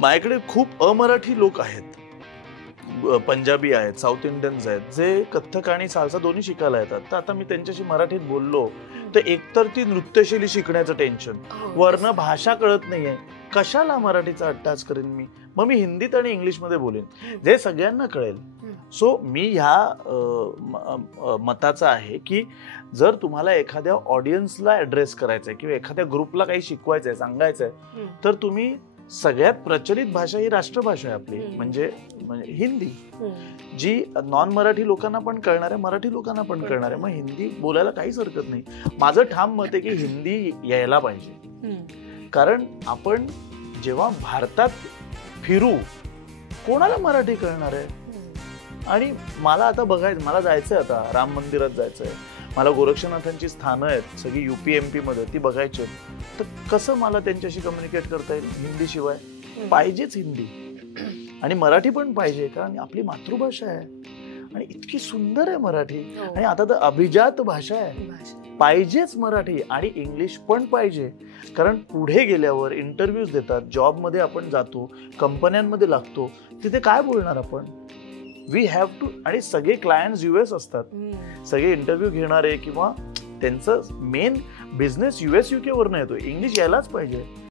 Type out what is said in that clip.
माझ्याकडे खूप अमराठी लोक आहेत, पंजाबी आहेत, साऊथ इंडियन्स आहेत, जे कथ्थक आणि साल्सा दोन्ही शिकायला येतात. तर आता मी त्यांच्याशी मराठीत बोललो तर एकतर ती नृत्यशैली शिकण्याचं टेन्शन, वरनं भाषा कळत नाहीये, कशाला मराठीचा अट्टाच करेन मी, मग मी हिंदीत आणि इंग्लिशमध्ये बोलेन जे सगळ्यांना कळेल. सो मी ह्या मताचा आहे की जर तुम्हाला एखाद्या ऑडियन्सला ऍड्रेस करायचंय किंवा एखाद्या ग्रुपला काही शिकवायचंय, सांगायचंय, तर तुम्ही सगळ्यात प्रचलित भाषा ही राष्ट्रभाषा आहे आपली, म्हणजे हिंदी, जी नॉन मराठी लोकांना पण कळणार आहे, मराठी लोकांना पण कळणार आहे. मग हिंदी बोलायला काहीच हरकत नाही. माझं ठाम मत आहे की हिंदी यायला पाहिजे, कारण आपण जेव्हा भारतात फिरू कोणाला मराठी कळणार आहे. आणि मला आता बघायचं, मला जायचंय, आता राम मंदिरात जायचंय, मला गोरक्षनाथांची स्थानं आहेत सगळी UP MP मध्ये, ती बघायची आहेत. तर कसं मला त्यांच्याशी कम्युनिकेट करता येईल हिंदी शिवाय? पाहिजेच हिंदी, आणि मराठी पण पाहिजे, कारण आपली मातृभाषा आहे आणि इतकी सुंदर आहे मराठी, आणि आता तर अभिजात भाषा आहे. पाहिजेच मराठी, आणि इंग्लिश पण पाहिजे, कारण पुढे गेल्यावर इंटरव्ह्यूज देतात, जॉबमध्ये आपण जातो, कंपन्यांमध्ये लागतो, तिथे काय बोलणार आपण? We have to. आणि सगळे क्लायंट्स US असतात, सगळे इंटरव्ह्यू घेणारे किंवा त्यांचं मेन बिझनेस US UK वरनं येतो. इंग्लिश यायलाच पाहिजे.